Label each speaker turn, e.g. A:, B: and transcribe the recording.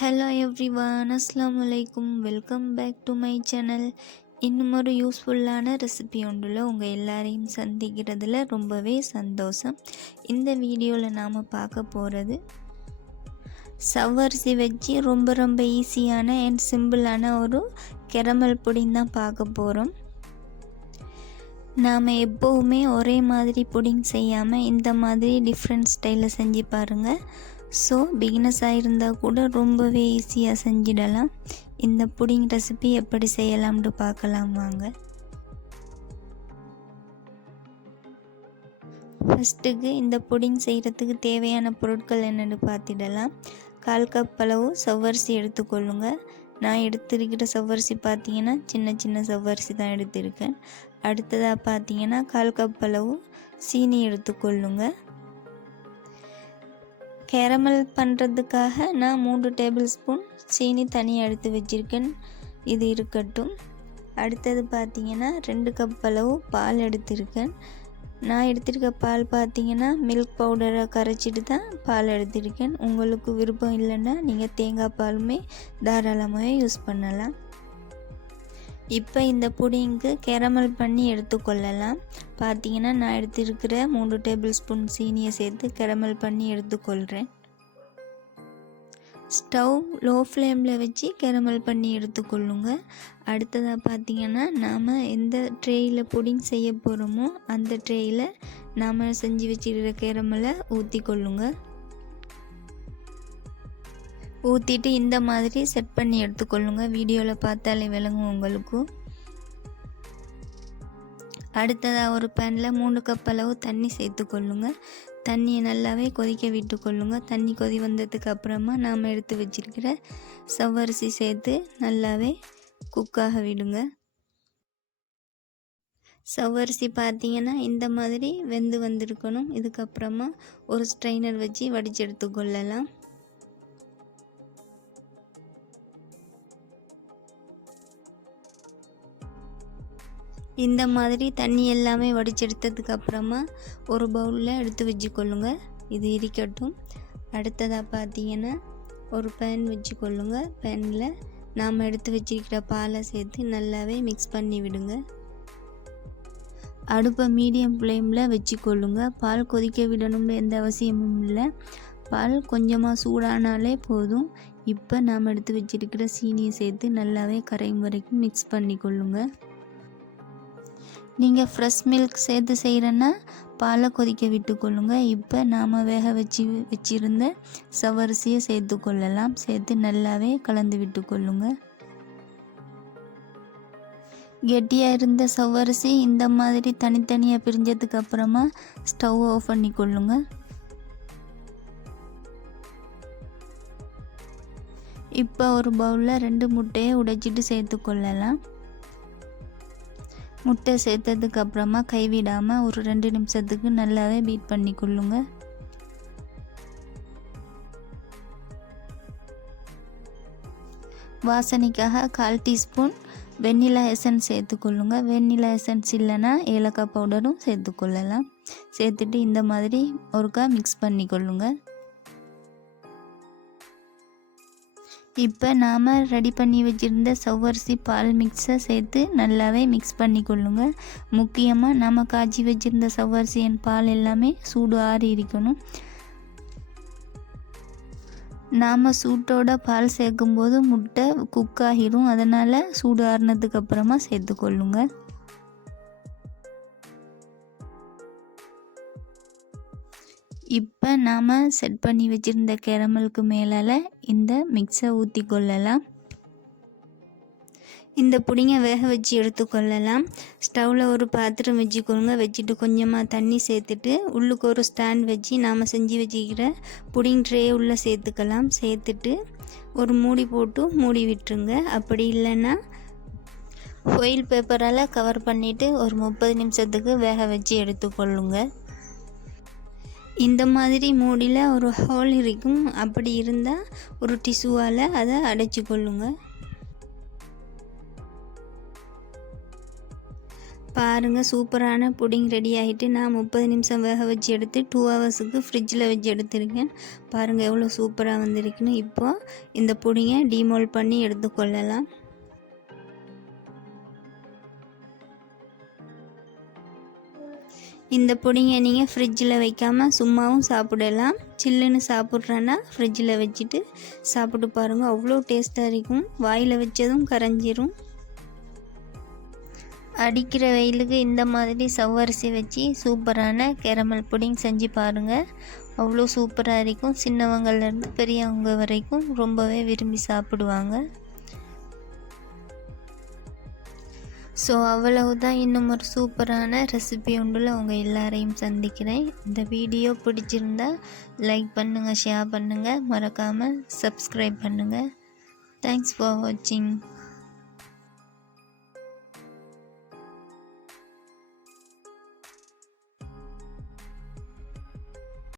A: Hello everyone அஸ்லாம் வலைக்கும் welcome back to my channel இன்னும் ஒரு யூஸ்ஃபுல்லான ரெசிபி ஒன்றில் உங்கள் எல்லாரையும் சந்திக்கிறதுல ரொம்பவே சந்தோஷம். இந்த வீடியோவில் நாம் பார்க்க போகிறது சவ்வரிசி வச்சு ரொம்ப ரொம்ப ஈஸியான அண்ட் சிம்பிளான ஒரு கெரமல் புடிங் தான் பார்க்க போகிறோம் நாம் எப்போவுமே ஒரே மாதிரி புடிங் செய்யாமல் இந்த மாதிரி டிஃப்ரெண்ட் ஸ்டைலில் செஞ்சு பாருங்கள் ஸோ பிகினஸாக இருந்தால் கூட ரொம்பவே ஈஸியாக செஞ்சிடலாம். இந்த புடிங் ரெசிபி எப்படி செய்யலாம்னு பார்க்கலாம் வாங்க. ஃபஸ்ட்டுக்கு இந்த புடிங் செய்கிறதுக்கு தேவையான பொருட்கள் என்னென்னு பார்த்துடலாம். கால் கப் அளவு செவ்வரிசி எடுத்துக்கொள்ளுங்க. நான் எடுத்திருக்கிற செவ்வரிசி பார்த்தீங்கன்னா சின்ன சின்ன செவ்வரிசி தான் எடுத்திருக்கேன். அடுத்ததாக பார்த்தீங்கன்னா கால் கப் அளவு சீனி எடுத்துக்கொள்ளுங்கள் கேரமல் பண்ணுறதுக்காக நான் மூன்று டேபிள் ஸ்பூன் சீனி தனியாக எடுத்து வச்சுருக்கேன். இது இருக்கட்டும். அடுத்தது பார்த்திங்கன்னா ரெண்டு கப் அளவு பால் எடுத்திருக்கேன். நான் எடுத்திருக்க பால் பார்த்திங்கன்னா மில்க் பவுடரை கரைச்சிட்டு தான் பால் எடுத்திருக்கேன். உங்களுக்கு விருப்பம் இல்லைன்னா நீங்கள் தேங்காய் பாலுமே தாராளமாக யூஸ் பண்ணலாம். இப்போ இந்த புடிங்க்கு கேரமல் பண்ணி எடுத்துக்கொள்ளலாம் பார்த்தீங்கன்னா நான் எடுத்துருக்கிற மூன்று டேபிள் ஸ்பூன் சீனியை சேர்த்து கேரமல் பண்ணி எடுத்துக்கொள்கிறேன் ஸ்டவ் லோ ஃப்ளேமில் வச்சு கேரமல் பண்ணி எடுத்துக்கொள்ளுங்க அடுத்ததாக பார்த்தீங்கன்னா நாம் எந்த ட்ரேயில் புடிங் செய்ய போகிறோமோ அந்த ட்ரேயில் நாம் செஞ்சு வச்சுருக்கிற கேரமலை ஊற்றி கொள்ளுங்கள் ஊற்றிட்டு இந்த மாதிரி செட் பண்ணி எடுத்துக்கொள்ளுங்க. வீடியோவில் பார்த்தாலே விளங்கும் உங்களுக்கும் அடுத்ததாக ஒரு பேனில் மூணு கப் அளவு தண்ணி சேர்த்துக்கொள்ளுங்க. தண்ணியை நல்லாவே கொதிக்க விட்டு கொள்ளுங்க தண்ணி கொதி வந்ததுக்கு அப்புறமா நாம் எடுத்து வச்சிருக்கிற சவ்வரிசி சேர்த்து நல்லாவே குக்காக விடுங்க. சவ்வரிசி பார்த்தீங்கன்னா இந்த மாதிரி வெந்து வந்திருக்கணும். இதுக்கப்புறமா ஒரு ஸ்ட்ரைனர் வச்சு வடித்து எடுத்துக்கொள்ளலாம். இந்த மாதிரி தண்ணி எல்லாமே வடிச்செடுத்ததுக்கு அப்புறமா ஒரு பவுலில் எடுத்து வச்சுக்கொள்ளுங்க. இது இருக்கட்டும். அடுத்ததாக பார்த்தீங்கன்னா ஒரு பேன் வச்சுக்கொள்ளுங்க. பேனில் நாம் எடுத்து வச்சிருக்கிற பாலை சேர்த்து நல்லாவே மிக்ஸ் பண்ணி விடுங்க. அடுப்பை மீடியம் ஃப்ளேமில் வச்சுக்கொள்ளுங்க. பால் கொதிக்க விடணும்னு எந்த அவசியமும் இல்லை. பால் கொஞ்சமாக சூடானாலே போதும். இப்போ நாம் எடுத்து வச்சிருக்கிற சீனியை சேர்த்து நல்லாவே கரையும் வரைக்கும் மிக்ஸ் பண்ணி கொள்ளுங்கள் நீங்கள் ஃப்ரெஷ் மில்க் சேர்த்து செய்கிறேன்னா பாலை கொதிக்க விட்டு இப்போ நாம் வேக வச்சு வச்சுருந்த சவரிசியை சேர்த்து கொள்ளலாம். சேர்த்து நல்லாவே கலந்து விட்டுக்கொள்ளுங்க. கெட்டியாக இருந்த சவ்வரிசி இந்த மாதிரி தனித்தனியாக பிரிஞ்சதுக்கு அப்புறமா ஸ்டவ் ஆஃப் பண்ணி கொள்ளுங்க இப்போ ஒரு பவுலில் ரெண்டு முட்டையை உடைச்சிட்டு சேர்த்து கொள்ளலாம். முட்டை சேர்த்ததுக்கு அப்புறமா கைவிடாமல் ஒரு ரெண்டு நிமிஷத்துக்கு நல்லாவே பீட் பண்ணி கொள்ளுங்க. வாசனைக்காக கால் டீஸ்பூன் வெண்ணிலா எசன்ஸ் சேர்த்துக்கொள்ளுங்க வெண்ணிலா எசன்ஸ் இல்லைன்னா ஏலக்காய் பவுடரும் சேர்த்துக்கொள்ளலாம் சேர்த்துட்டு இந்த மாதிரி ஒருக்கா மிக்ஸ் பண்ணி இப்போ நாம் ரெடி பண்ணி வச்சுருந்த சவ்வரிசி பால் மிக்ஸை சேர்த்து நல்லாவே மிக்ஸ் பண்ணி கொள்ளுங்க. முக்கியமாக நம்ம காய்ச்சி வச்சுருந்த சவ்வரிசியின் பால் எல்லாமே சூடு ஆறி இருக்கணும். நாம் சூட்டோட பால் சேர்க்கும்போது முட்டை குக் ஆகிரும். அதனால் சூடு ஆறுனதுக்கு அப்புறமா சேர்த்துக்கொள்ளுங்கள் இப்போ நாம் செட் பண்ணி வச்சுருந்த கேரமலுக்கு மேலால் இந்த மிக்ஸை ஊற்றி கொள்ளலாம். இந்த புடிங்கை வேக வச்சு எடுத்துக்கொள்ளலாம் ஸ்டவ்வில் ஒரு பாத்திரம் வச்சுக்கோங்க. வச்சுட்டு கொஞ்சமாக தண்ணி சேர்த்துட்டு உள்ளுக்கு ஒரு ஸ்டாண்ட் வச்சு நாம் செஞ்சு வச்சுக்கிற புடிங் ட்ரே உள்ளே சேர்த்துக்கலாம். சேர்த்துட்டு ஒரு மூடி போட்டு மூடி விட்டுருங்க. அப்படி இல்லைன்னா ஃபொயில் பேப்பரால் கவர் பண்ணிவிட்டு ஒரு முப்பது நிமிஷத்துக்கு வேக வச்சு எடுத்துக்கொள்ளுங்கள் இந்த மாதிரி மூடியில் ஒரு ஹோல் இருக்கும். அப்படி இருந்தால் ஒரு டிஷ்யூவால் அதை அடைச்சி கொள்ளுங்கள் பாருங்கள் சூப்பரான புடிங் ரெடி ஆகிட்டு நான் முப்பது நிமிஷம் வேக வச்சு எடுத்து டூ ஹவர்ஸுக்கு ஃப்ரிட்ஜில் வச்சு எடுத்திருக்கேன். பாருங்கள் எவ்வளோ சூப்பராக வந்திருக்குன்னு. இப்போது இந்த புடிங்கை டிமோல் பண்ணி எடுத்துக்கொள்ளலாம். இந்த பொடியை நீங்கள் ஃப்ரிட்ஜில் வைக்காமல் சும்மாவும் சாப்பிடலாம். சில்லுன்னு சாப்பிட்றேன்னா ஃப்ரிட்ஜில் வச்சுட்டு சாப்பிட்டு பாருங்கள் அவ்வளோ டேஸ்ட்டாக இருக்கும். வாயில் வச்சதும் கரைஞ்சிரும். அடிக்கிற வெயிலுக்கு இந்த மாதிரி சவ்வரிசி வச்சு சூப்பரான கேரமல் புடிங் செஞ்சு பாருங்கள் அவ்வளோ சூப்பராக இருக்கும். சின்னவங்கள்லேருந்து பெரியவங்க வரைக்கும் ரொம்பவே விரும்பி சாப்பிடுவாங்க. ஸோ அவ்வளவுதான். இன்னும் ஒரு சூப்பரான ரெசிபி ஒன்றில் உங்கள் எல்லாரையும் சந்திக்கிறேன். இந்த வீடியோ பிடிச்சிருந்தா லைக் பண்ணுங்கள் ஷேர் பண்ணுங்கள் மறக்காமல் சப்ஸ்கிரைப் பண்ணுங்கள் தேங்க்ஸ் ஃபார் வாட்சிங்